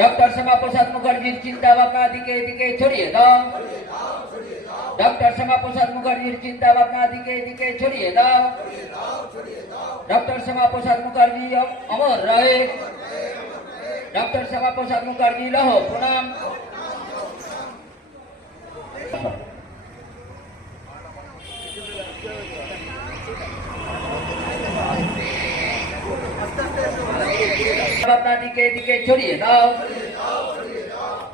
Doctor Shyamaprasad মুখার্জির চিন্তা ভাবনা দিকে দিকে ছড়িয়ে দাও। ডক্টর শ্যামাপ্রসাদ মুখার্জির চিন্তা ভাবনা দিকে দিকে ছড়িয়ে দাও। ডক্টর শ্যামাপ্রসাদ মুখার্জি অমর রহে। ডক্টর শ্যামাপ্রসাদ মুখার্জি লহ প্রণাম। ভাবনা দিকে দিকে ছড়িয়ে দাও।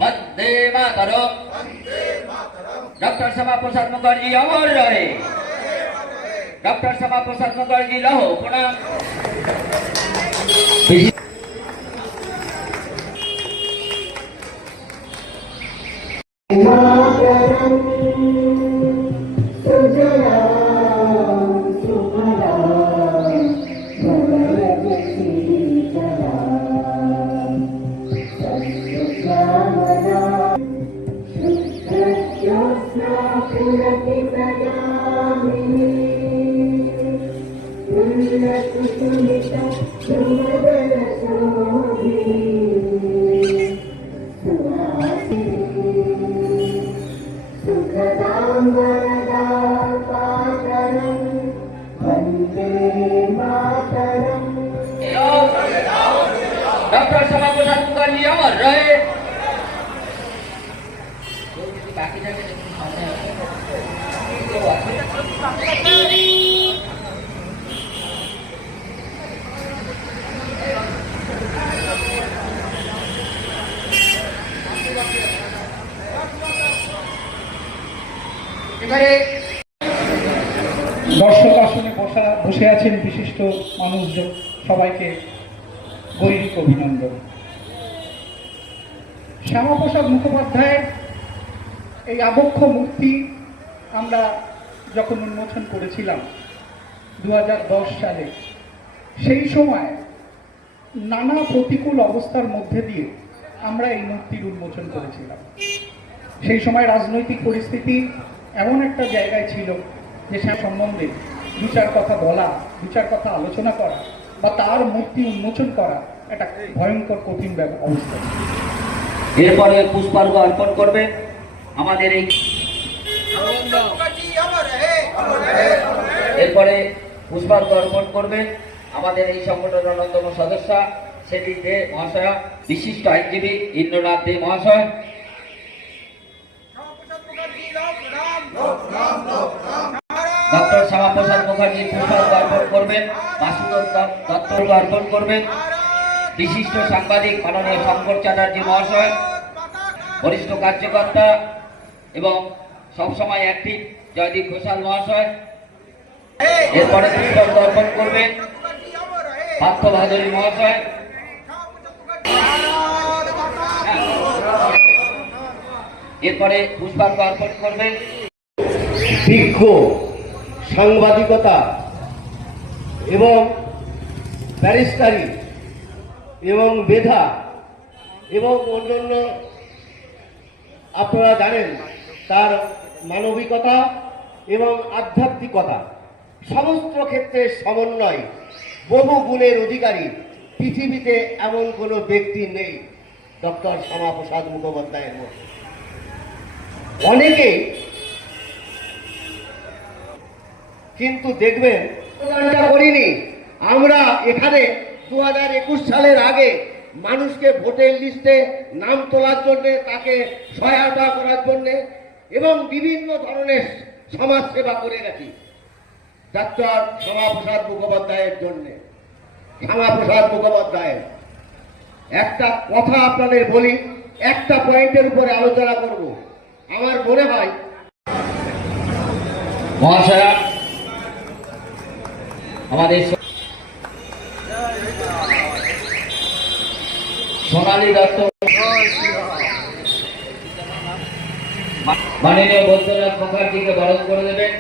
বন্দে মাতরম। ডক্টর শ্যামাপ্রসাদ মুখার্জি অমর রহে। ডক্টর শ্যামাপ্রসাদ মুখার্জি লহ প্রণাম। डॉक्टर श्यामाप्रसाद मुखार्जी अमर रहे। দর্শক আসনে বসে আছেন বিশিষ্ট মানুষজন, সবাইকে গৈরিক অভিনন্দন। শ্যামাপ্রসাদ মুখোপাধ্যায়ের এই আবক্ষ মূর্তি আমরা যখন উন্মোচন করেছিলাম 2010 সালে, সেই সময় নানা প্রতিকূল অবস্থার মধ্যে দিয়ে আমরা এই মূর্তির উন্মোচন করেছিলাম। সেই সময় রাজনৈতিক পরিস্থিতি এমন একটা জায়গায় ছিল যে সে সম্বন্ধে দু চার কথা বলা, দু চার কথা আলোচনা করা বা তার মূর্তি উন্মোচন করা একটা ভয়ঙ্কর কঠিন অবস্থা। এরপরে পুষ্পার্ঘ অর্পণ করবে আমাদের এই এরপরে পুষ্পার্ঘ অর্পণ করবে আমাদের এই সংগঠনের অন্যতম সদস্য সেটি দে মহাশয়, বিশিষ্ট আইনজীবী ইন্দ্রনাথ দে মহাশয়। ডক্টর শ্যামাপ্রসাদ মুখার্জি পুষ্পার্ঘ অর্পণ করবেন, বাসুদেব দত্ত অর্পণ করবেন, বিশিষ্ট সাংবাদিক মাননীয় শঙ্কর চ্যাটার্জি মহাশয়, বরিষ্ঠ কার্যকর্তা এবং সবসময় অ্যাক্টিভ জয়দীপ ঘোষাল মহাশয়। এরপরে পুষ্পার্ঘ অর্পণ করবেন পার্থ ভাদুরী মহাশয়। এরপরে পুষ্পার্ঘ অর্পণ করবেন বিজ্ঞ সাংবাদিকতা এবং ব্যারিস্টারি এবং মেধা এবং অন্যান্য আপনারা জানেন তার মানবিকতা এবং আধ্যাত্মিকতা, সমস্ত ক্ষেত্রে সমন্বয়, বহু গুণের অধিকারী পৃথিবীতে এমন কোনো ব্যক্তি নেই ডক্টর শ্যামাপ্রসাদ মুখোপাধ্যায়ের মতো। অনেকেই কিন্তু দেখবেন করিনি আমরা এখানে 2021 সালের আগে মানুষকে ভোটের লিস্টে নাম তোলার জন্য, তাকে সহায়তা করার জন্য এবং বিভিন্ন ধরনের সমাজ সেবা করে গেছি ডক্টর শ্যামাপ্রসাদ মুখোপাধ্যায়ের জন্য। শ্যামাপ্রসাদ মুখোপাধ্যায়ের একটা কথা আপনাদের বলি, একটা পয়েন্টের উপরে আলোচনা করব। আমার মনে হয় মহাশয়া আমাদের সোনালী দত্ত মাননীয় বৈদ্যনাথ মুখার্জিকে বরণ করে দেবেন।